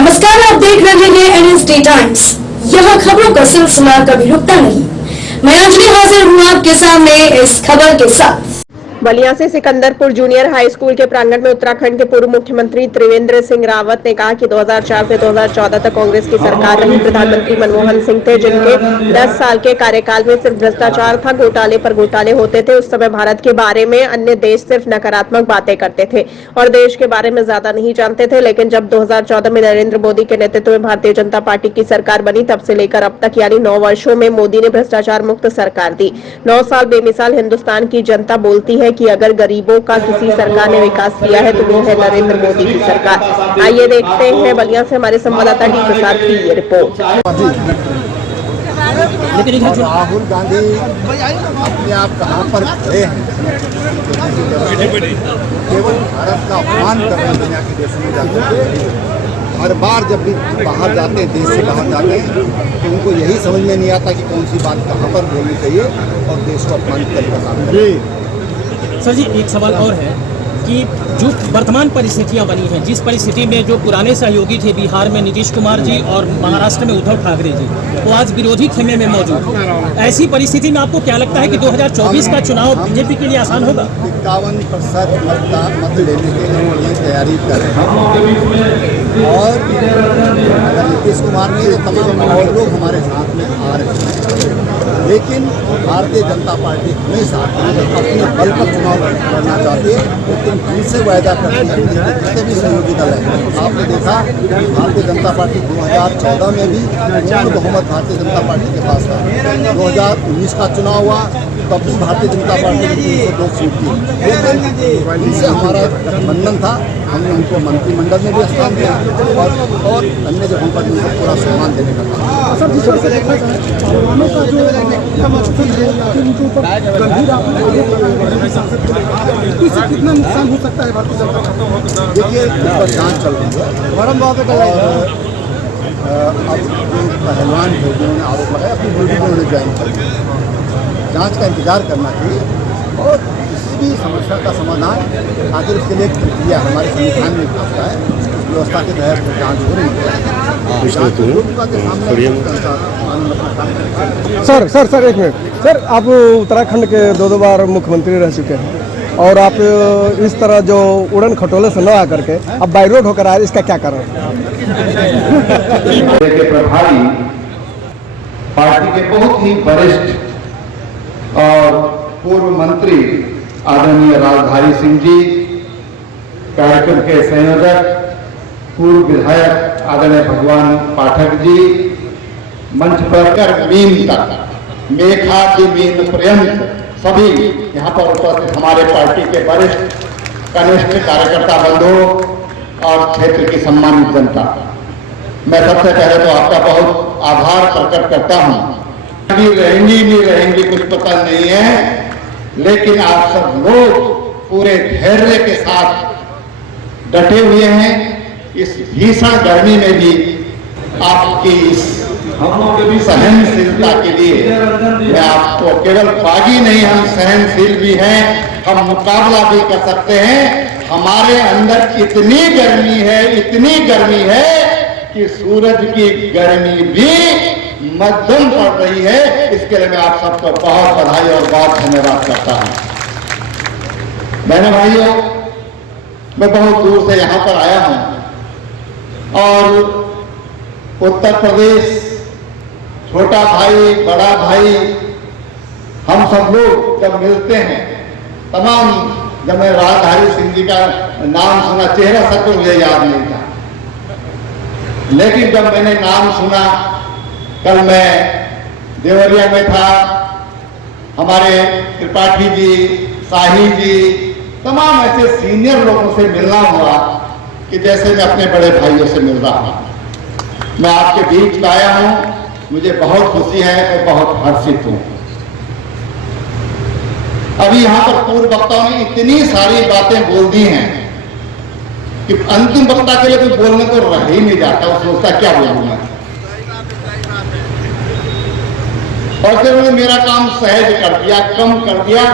नमस्कार, आप देख रहे हैं एनएसडी टाइम्स। यहाँ खबरों का सिलसिला कभी रुकता नहीं। मैं अंजलि हाजिर हूँ आपके सामने इस खबर के साथ। बलिया से सिकंदरपुर जूनियर हाई स्कूल के प्रांगण में उत्तराखंड के पूर्व मुख्यमंत्री त्रिवेंद्र सिंह रावत ने कहा कि 2004 से 2014 तक कांग्रेस की सरकार रही। प्रधानमंत्री मनमोहन सिंह थे, जिनके 10 साल के कार्यकाल में सिर्फ भ्रष्टाचार था, घोटाले पर घोटाले होते थे। उस समय भारत के बारे में अन्य देश सिर्फ नकारात्मक बातें करते थे और देश के बारे में ज्यादा नहीं जानते थे। लेकिन जब 2014 में नरेंद्र मोदी के नेतृत्व में भारतीय जनता पार्टी की सरकार बनी, तब से लेकर अब तक यानी 9 वर्षों में मोदी ने भ्रष्टाचार मुक्त सरकार दी। 9 साल बेमिसाल हिंदुस्तान की जनता बोलती है कि अगर गरीबों का किसी सरकार ने विकास किया है तो वो है नरेंद्र मोदी की सरकार। आइए देखते हैं बलिया से हमारे संवाददाता डी प्रसाद की ये रिपोर्ट। राहुल गांधी अपने आप कहाँ पर खड़े हैं? केवल भारत का अपमान कर रहे हैं दुनिया के देशों में जाकर। हर बार जब भी बाहर जाते हैं, देश से बाहर जाते हैं, तो उनको यही समझ में नहीं आता कि कौन सी बात कहाँ पर बोलनी चाहिए और देश को अपमानित करने का काम करें। सर जी, एक सवाल और है कि जो वर्तमान परिस्थितियां बनी हैं, जिस परिस्थिति में जो पुराने सहयोगी थे बिहार में नीतीश कुमार जी और महाराष्ट्र में उद्धव ठाकरे जी, वो आज विरोधी खेमे में मौजूद। ऐसी परिस्थिति में आपको क्या लगता है कि 2024 का चुनाव बीजेपी के लिए आसान होगा? 51% मत लेने के लिए तैयारी कर रहे हैं और अगर नीतीश कुमार ने तमाम और लोग हमारे साथ में आ रहे हैं, लेकिन भारतीय जनता पार्टी हमेशा अपने बल पर चुनाव लड़ना चाहती है, लेकिन फिर से वायदा करती है जितने भी सहयोगी दल हैं। आपने देखा भारतीय जनता पार्टी 2014 में भी पूर्ण बहुमत भारतीय जनता पार्टी के पास था। 2019 का चुनाव हुआ तब भी भारतीय जनता पार्टी ने 302 सीट की, लेकिन इनसे हमारा गठबंधन था। हमने उनको मंत्रिमंडल में भी स्थान दिया और अन्य जगहों पर उनको पूरा सम्मान देने का था। कितना नुकसान हो सकता है भारतीय जनता पार्टी? देखिए, इस पर जाँच चल रही है और अब जो पहलवान थे जिन्होंने आरोप लगाया अपनी ड्यूटी में उन्होंने ज्वाइन कर लिया। जाँच का इंतजार करना चाहिए और किसी भी समस्या का समाधान आखिर उसके लिए प्रक्रिया हमारे संविधान में होता है, उस व्यवस्था के तहत जाँच हो रही है। सर एक मिनट सर, आप उत्तराखंड के 2 बार मुख्यमंत्री रह चुके हैं और आप इस तरह जो उड़न खटोले से न आकर के अब बाई रोड होकर आए, इसका क्या कारण है? के प्रभारी पार्टी के बहुत ही वरिष्ठ और पूर्व मंत्री आदरणीय राजधारी सिंह जी, कार्यक्रम के संयोजक पूर्व विधायक आदरणीय भगवान पाठक जी, मंच पर कर मीन तक मेघा की मीन पर्यंत सभी यहाँ पर उपस्थित हमारे पार्टी के वरिष्ठ कनिष्ठ कार्यकर्ता बंधु और क्षेत्र की सम्मानित जनता, मैं सबसे पहले तो आपका बहुत आभार प्रकट करता हूँ। रहेंगी कुछ पता नहीं है, लेकिन आप सब लोग पूरे धैर्य के साथ डटे हुए हैं। इस भीषण गर्मी में भी आपकी इस सहनशीलता के लिए मैं आपको केवल बागी नहीं, हम सहनशील भी हैं, हम मुकाबला भी कर सकते हैं। हमारे अंदर इतनी गर्मी है कि सूरज की गर्मी भी मध्यम पड़ रही है। इसके लिए मैं आप सबको बहुत बधाई और बहुत धन्यवाद करता हूं। बहनों भाइयों, मैं बहुत दूर से यहां पर आया हूं और उत्तर प्रदेश, छोटा भाई बड़ा भाई, हम सब लोग जब मिलते हैं तमाम, जब मैं राजधारी सिंह जी का नाम सुना, चेहरा सच में मुझे याद नहीं था, लेकिन जब मैंने नाम सुना, कल मैं देवरिया में था, हमारे त्रिपाठी जी, शाही जी, तमाम ऐसे सीनियर लोगों से मिलना हुआ कि जैसे मैं अपने बड़े भाइयों से मिल रहा हूं। मैं आपके बीच आया हूं, मुझे बहुत खुशी है, मैं बहुत हर्षित हूं। अभी यहां पर पूर्व वक्ताओं ने इतनी सारी बातें बोल दी हैं कि अंतिम वक्ता के लिए कोई बोलने को रह ही नहीं जाता, वो सोचता क्या बोलूं मैं। और फिर उन्होंने मेरा काम सहज कर दिया, कम कर दिया,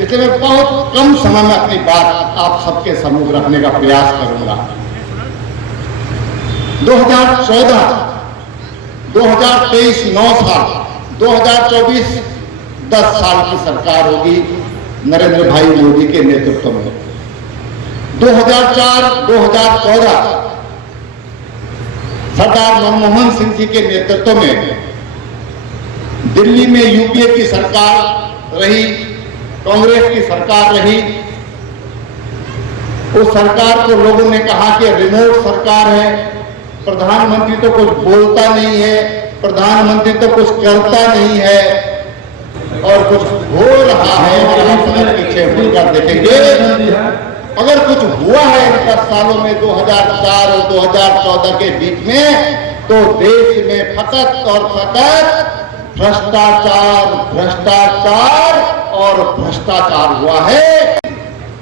इसलिए मैं बहुत कम समय में अपनी बात आप सबके सम्मुख रखने का प्रयास करूंगा। 2014, 2023 9 साल, 2024 10 साल की सरकार होगी नरेंद्र भाई मोदी के नेतृत्व में। 2004-2014 सरदार मनमोहन सिंह जी के नेतृत्व में दिल्ली में यूपीए की सरकार रही, कांग्रेस की सरकार रही। उस सरकार को लोगों ने कहा कि रिमोट सरकार है, प्रधानमंत्री तो कुछ बोलता नहीं है, प्रधानमंत्री तो कुछ करता नहीं है और कुछ हो रहा है। पीछे मुड़कर देखेंगे, अगर कुछ हुआ है इन 10 सालों में 2004 और 2014 के बीच में, तो देश में फकत और फकत भ्रष्टाचार, भ्रष्टाचार और भ्रष्टाचार हुआ है।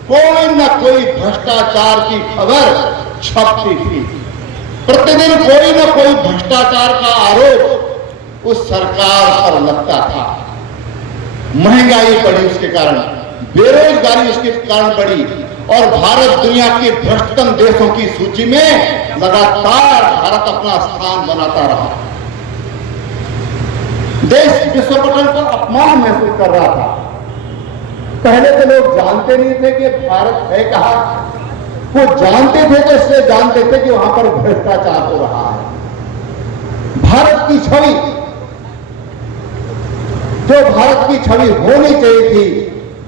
कोई न कोई भ्रष्टाचार की खबर छपती थी, प्रतिदिन कोई न कोई भ्रष्टाचार का आरोप उस सरकार पर लगता था। महंगाई बढ़ी उसके कारण, बेरोजगारी उसके कारण बढ़ी और भारत दुनिया के भ्रष्टतम देशों की सूची में लगातार भारत अपना स्थान बनाता रहा। देश विश्व पटल पर अपमान महसूस कर रहा था। पहले तो लोग जानते नहीं थे कि भारत है कहां, वो जानते थे तो इसलिए जानते थे कि वहां पर भ्रष्टाचार हो रहा है। भारत की छवि, जो भारत की छवि होनी चाहिए थी,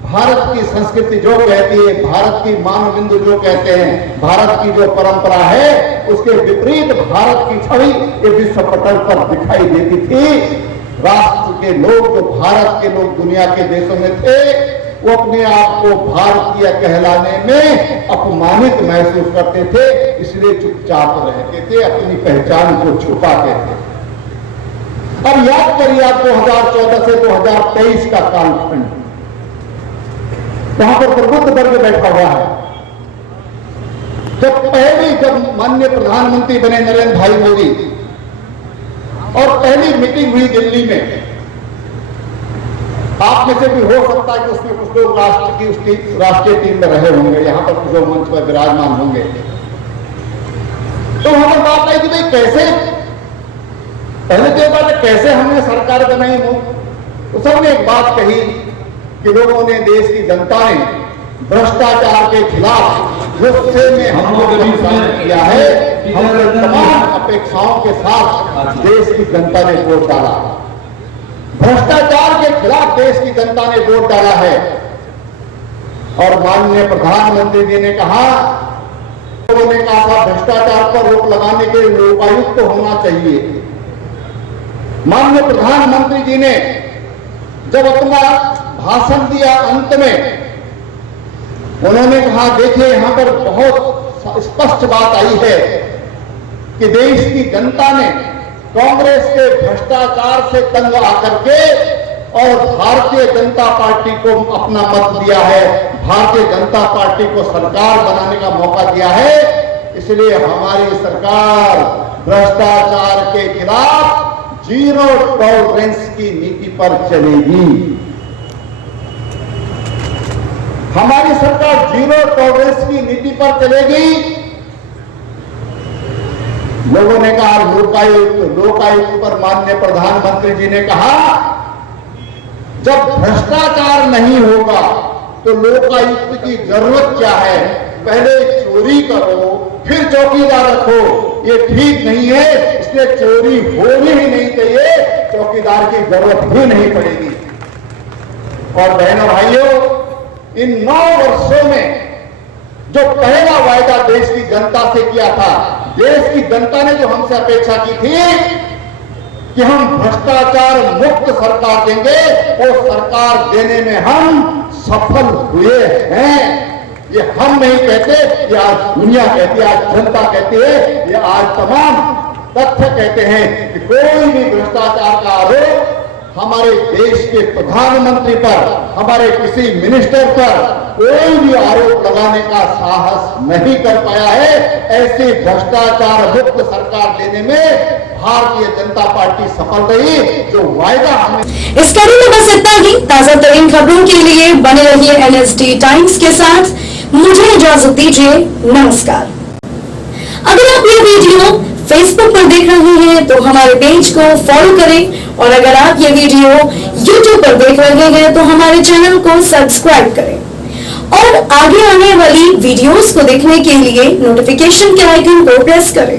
भारत की संस्कृति जो कहती है, भारत की मानव बिंदु जो कहते हैं, भारत की जो परंपरा है, उसके विपरीत भारत की छवि ये विश्व पटल पर दिखाई देती थी। राष्ट्र के लोग, जो भारत के लोग दुनिया के देशों में थे, वो अपने आप को भारतीय कहलाने में अपमानित महसूस करते थे, इसलिए चुपचाप रहते थे, अपनी पहचान को छुपाते थे। अब याद करिए आप 2014 से 2023 का कालखंड, वहां पर प्रबुद्ध वर्ग बैठा हुआ है। जब माननीय प्रधानमंत्री बने नरेंद्र भाई मोदी और पहली मीटिंग हुई दिल्ली में, आप में से भी हो सकता है कि उसमें कुछ लोग राष्ट्रीय टीम में रहे होंगे, यहां पर कुछ लोग मंच पर विराजमान होंगे। तो वहां पर बात आई कि भाई कैसे, पहले तो बात है कैसे हमने सरकार बनाई हो। तो सबने एक बात कही कि लोगों ने, देश की जनता ने भ्रष्टाचार के खिलाफ गुस्से में हमको नुकसान किया है। हमने तमाम अपेक्षाओं के साथ देश की जनता ने वोट डाला, भ्रष्टाचार के खिलाफ देश की जनता ने वोट डाला है। और माननीय प्रधानमंत्री जी ने कहा, लोगों ने कहा था भ्रष्टाचार पर रोक लगाने के लिए लोकायुक्त होना चाहिए। माननीय प्रधानमंत्री जी ने जब अपना भाषण दिया अंत में, उन्होंने कहा देखिए यहां पर बहुत स्पष्ट बात आई है कि देश की जनता ने कांग्रेस के भ्रष्टाचार से तंग आकर के और भारतीय जनता पार्टी को अपना मत दिया है, भारतीय जनता पार्टी को सरकार बनाने का मौका दिया है। इसलिए हमारी सरकार भ्रष्टाचार के खिलाफ जीरो टॉलरेंस की नीति पर चलेगी। हमारी सरकार जीरो टॉलरेंस की नीति पर चलेगी। लोगों ने कहा लोकायुक्त पर माननीय प्रधानमंत्री जी ने कहा जब भ्रष्टाचार नहीं होगा तो लोकायुक्त की जरूरत क्या है, पहले चोरी करो फिर चौकीदार रखो, ये ठीक नहीं है। इसलिए चोरी होनी ही नहीं चाहिए, चौकीदार की जरूरत भी नहीं पड़ेगी। और बहनों भाइयों, इन 9 वर्षों में जो पहला वायदा देश की जनता से किया था, देश की जनता ने जो हमसे अपेक्षा की थी कि हम भ्रष्टाचार मुक्त सरकार देंगे, वो सरकार देने में हम सफल हुए हैं। ये हम नहीं कहते, ये आज दुनिया कहती है, आज जनता कहती है, ये आज तमाम तथ्य कहते हैं कि कोई भी भ्रष्टाचार का आरोप हमारे देश के प्रधानमंत्री पर, हमारे किसी मिनिस्टर पर कोई भी आरोप लगाने का साहस नहीं कर पाया है। ऐसी भ्रष्टाचार मुक्त सरकार देने में भारतीय जनता पार्टी सफल रही। जो वायदा हमें इस कड़ी में बस इतना ही। ताजा तरीन खबरों के लिए बने रहिए NSD टाइम्स के साथ। मुझे इजाजत दीजिए, नमस्कार। अगर आप ये वीडियो फेसबुक पर देख रहे हैं तो हमारे पेज को फॉलो करें और अगर आप ये वीडियो यूट्यूब पर देख रहे हैं तो हमारे चैनल को सब्सक्राइब करें और आगे आने वाली वीडियोस को देखने के लिए नोटिफिकेशन के आइकन को प्रेस करें।